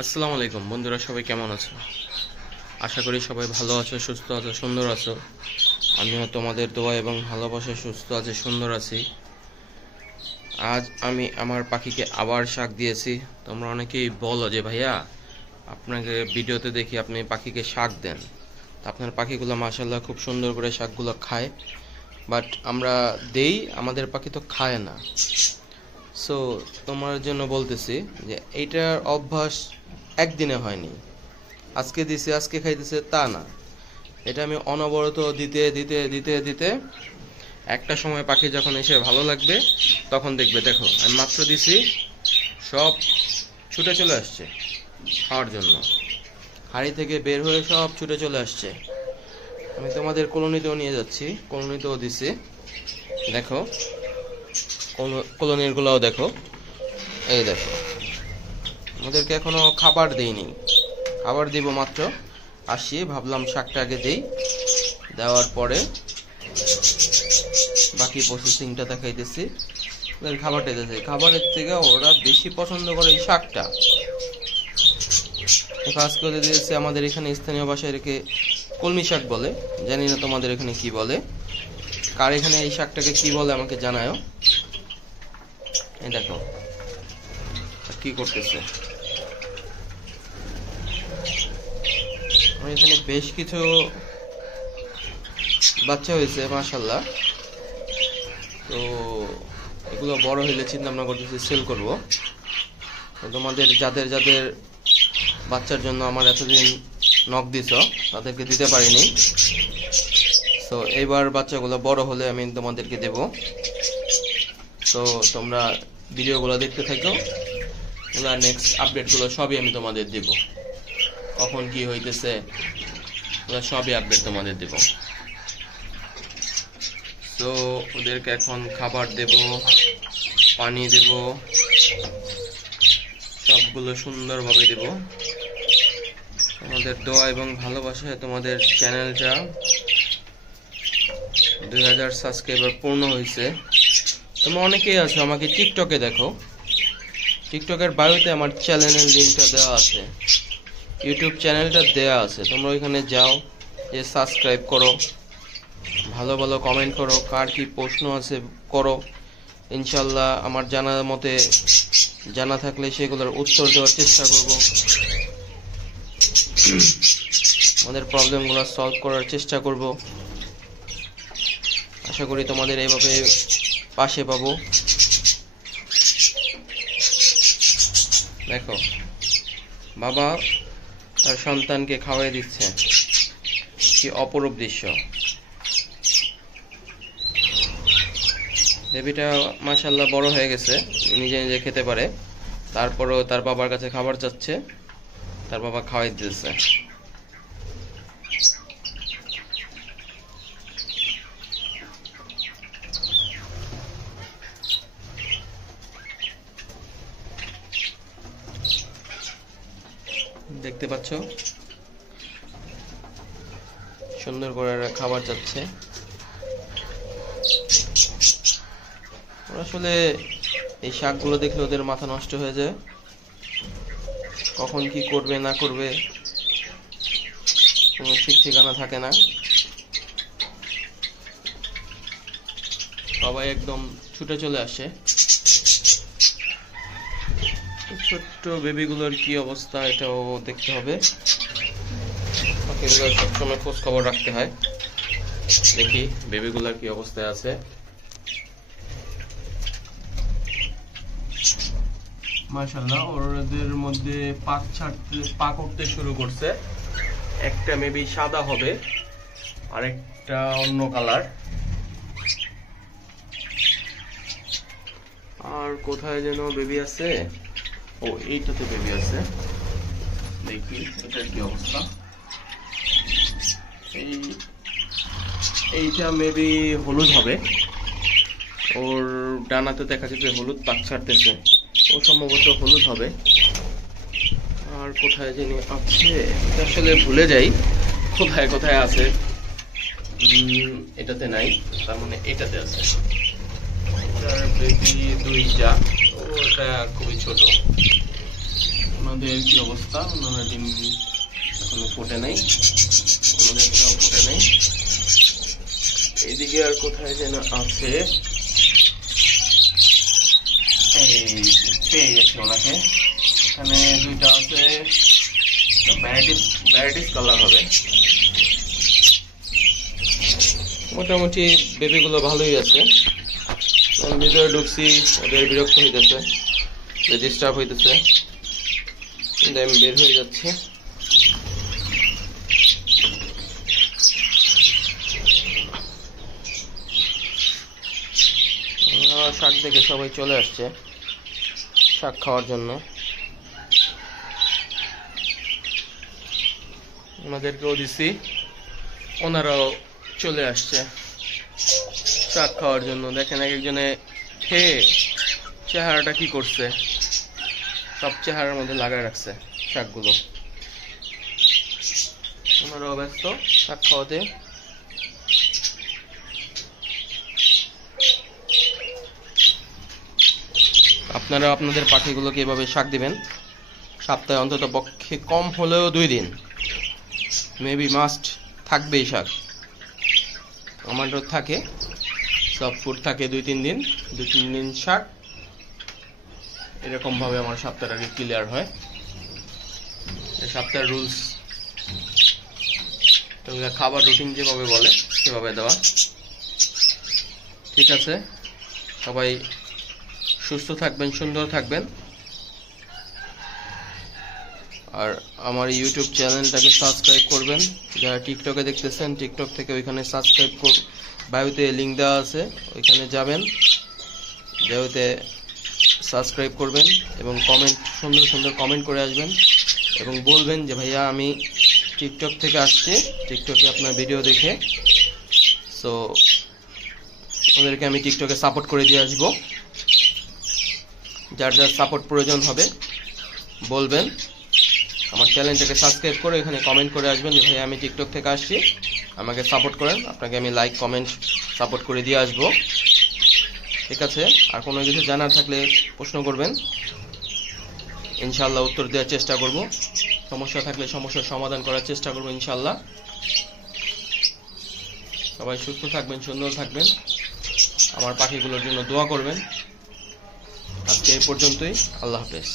আসসালামু আলাইকুম বন্ধুরা, সবাই কেমন আছো? আশা করি সবাই ভালো আছো, সুস্থ আছো, সুন্দর আছো। আমিও তোমাদের দোয়া এবং ভালোবাসায় সুস্থ আছি, সুন্দর আছি। আজ আমি আমার পাখিকে আবার শাক দিয়েছি। তোমরা অনেকেই বলো যে ভাইয়া, আপনাকে ভিডিওতে দেখি আপনি পাখিকে শাক দেন। আপনার পাখিগুলো মাশাআল্লাহ খুব সুন্দর করে শাকগুলো খায়, বাট আমরা দেই, আমাদের পাখি তো খায় না। সো তোমার জন্য বলতেছি যে এইটার অভ্যাস একদিনে হয়নি, আজকে দিছে আজকে খাইতেছে তা না। এটা আমি অনবরত দিতে দিতে দিতে দিতে একটা সময় পাখি যখন এসে ভালো লাগবে তখন দেখবে, দেখো আমি মাত্র দিছি, সব ছুটে চলে আসছে খাওয়ার জন্য। হাড়ি থেকে বের হয়ে সব ছুটে চলে আসছে। আমি তোমাদের কলোনিতেও নিয়ে যাচ্ছি, কলোনিতেও দিছি। দেখো কলোনির গুলাও দেখো, এই দেখো। ওদেরকে এখনো খাবার দেইনি, খাবার দিব মাত্র। আসি ভাবলাম শাকটা আগে দেই, দেওয়ার পরে বাকি প্রসেসিংটা দেখাইতেছি। খাবারটা দিতেছি, খাবারের থেকে ওরা বেশি পছন্দ করে এই শাকটা। কাজ করে দিয়েছে। আমাদের এখানে স্থানীয় ভাষায় রেখে কলমি শাক বলে, জানি না তোমাদের এখানে কি বলে। কার এখানে এই শাকটাকে কি বলে আমাকে জানায়ও। এই দেখো কি করতেছে। এখানে বেশ কিছু বাচ্চা হয়েছে মাশাআল্লাহ। তো এগুলো বড় হইলে চিন্তা ভাবনা করতেছি সেল করব। তো তোমাদের যাদের যাদের বাচ্চার জন্য আমার এতদিন নক দিছ, তাদেরকে দিতে পারিনি। তো এইবার বাচ্চাগুলো বড় হলে আমি তোমাদেরকে দেব। তো তোমরা ভিডিওগুলো দেখতে থাকো, ওগুলা নেক্সট আপডেটগুলো সবই আমি তোমাদের দেব। কখন কি হইতেছে ওগুলা সবই আপডেট তোমাদের দেব। তো ওদেরকে এখন খাবার দেব, পানি দেব, সবগুলো সুন্দরভাবে দেব। তোমাদের দোয়া এবং ভালোবাসায় তোমাদের চ্যানেলটা 2000 সাবস্ক্রাইবার পূর্ণ হয়েছে। তোমরা অনেকেই আছো আমাকে টিকটকে দেখো, টিকটকের বায়োতে আমার চ্যানেলের লিঙ্কটা দেওয়া আছে, ইউটিউব চ্যানেলটা দেওয়া আছে। তোমরা ওইখানে যাও, যে সাবস্ক্রাইব করো, ভালো ভালো কমেন্ট করো, কার কি প্রশ্ন আছে করো। ইনশাল্লাহ আমার জানা মতে জানা থাকলে সেগুলোর উত্তর দেওয়ার চেষ্টা করব, আমাদের প্রবলেমগুলো সলভ করার চেষ্টা করব। আশা করি তোমাদের এইভাবে পাশে পাবো। দেখো বাবা তার সন্তানকে খাওয়াই দিচ্ছে, কি অপরূপ দৃশ্য। বেবিটা মাশাআল্লাহ বড় হয়ে গেছে, নিজে নিজে খেতে পারে। তারপরও তার বাবার কাছে খাবার চাচ্ছে, তার বাবা খাওয়াই দিতেছে। দেখতে পাচ্ছ সুন্দর করে খাবার চাচ্ছে। আসলে এই শাকগুলো দেখলে ওদের মাথা নষ্ট হয়ে যায়, কখন কি করবে না করবে কোনো ঠিক ঠিকানা থাকে না। সবাই একদম ছুটে চলে আসে। ছোট্ট বেবিগুলোর কি অবস্থা এটাও দেখতে হবে, বাকিগুলোর সবসময় খোঁজ খবর রাখতে হয়। দেখি বেবিগুলোর কি অবস্থায় আছে। মাশাআল্লাহ ওদের মধ্যে পাক উঠতে শুরু করছে। একটা মেবি সাদা হবে আর একটা অন্য কালার। আর কোথায় যেন বেবি আছে, ও এইটাতে বেবি আছে। দেখি এটার কি অবস্থা। এইটা মেবি হলুদ হবে, ওর ডানাতে দেখা যাচ্ছে হলুদ পাক ছাড়তেছে, ও সম্ভবত হলুদ হবে। আর কোথায় জানি আছে, আসলে ভুলে যাই কোথায় কোথায় আছে। এটাতে নাই, তার মানে এটাতে আছে। এটার বেবি দুইটা, ওটা খুবই ছোট। ওনাদের কি অবস্থা? ওনারা ডিম এখনো ফোটে নাই, ওনাদেরটাও ফোটে নাই। এইদিকে আর কোথায় যেন আছে, এই পেয়ে গেছি ওনাকে। এখানে দুইটা আছে, ভ্যারাইটিস কালার হবে। মোটামুটি বেবিগুলো ভালোই আছে। আমি ভিতরে ঢুকছি, ওদের বিরক্ত হইতেছে, ডিস্টার্ব হইতেছে, কিন্তু আমি বের হয়ে যাচ্ছি। শাক দেখে সবাই চলে আসছে শাক খাওয়ার জন্য। ওনাদেরকেও দিছি, ওনারাও চলে আসছে শাক খাওয়ার জন্য। দেখেন এক একজনে খেয়ে চেহারাটা কি করছে, সব চেহারার মধ্যে লাগায় রাখছে শাকগুলো। ওনারাও ব্যস্ত শাক খাওয়াতে। আপনারা আপনাদের পাখিগুলোকে এভাবে শাক দিবেন, সপ্তাহে অন্তত পক্ষে কম হলেও 2 দিন, মেবি মাস্ট থাকবেই শাক। আমারও থাকে, সব ফুড থাকে 2-3 দিন, 2-3 দিন শাক। এরকম ভাবে আমার সপ্তাহটা ক্লিয়ার হয়। সপ্তাহের রুলস, খাবার রুটিন যেভাবে বলে সেভাবে দেওয়া। ঠিক আছে, সবাই সুস্থ থাকবেন, সুন্দর থাকবেন। আর আমার ইউটিউব চ্যানেলটাকে সাবস্ক্রাইব করবেন। যারা টিকটকে দেখতেছেন, টিকটক থেকে ওইখানে সাবস্ক্রাইব বায়ুতে লিঙ্ক দেওয়া আছে, ওইখানে যাবেন, বায়ুতে সাবস্ক্রাইব করবেন এবং কমেন্ট, সুন্দর সুন্দর কমেন্ট করে আসবেন এবং বলবেন যে ভাইয়া আমি টিকটক থেকে আসছি, টিকটকে আপনার ভিডিও দেখে, সো ওদেরকে আমি টিকটকে সাপোর্ট করে দিয়ে আসবো। যার যার সাপোর্ট প্রয়োজন হবে বলবেন, আমার চ্যানেলটাকে সাবস্ক্রাইব করে এখানে কমেন্ট করে আসবেন যে ভাই আমি টিকটক থেকে আসছি, আমাকে সাপোর্ট করেন। আপনাকে আমি লাইক কমেন্ট সাপোর্ট করে দিয়ে আসবো। ঠিক আছে, আর কোনো কিছু জানার থাকলে প্রশ্ন করবেন, ইনশাআল্লাহ উত্তর দেওয়ার চেষ্টা করব। সমস্যা থাকলে সমস্যার সমাধান করার চেষ্টা করব ইনশাআল্লাহ। সবাই সুস্থ থাকবেন, সুন্দর থাকবেন, আমার পাখিগুলোর জন্য দোয়া করবেন। আজকে এই পর্যন্তই, আল্লাহ হাফেজ।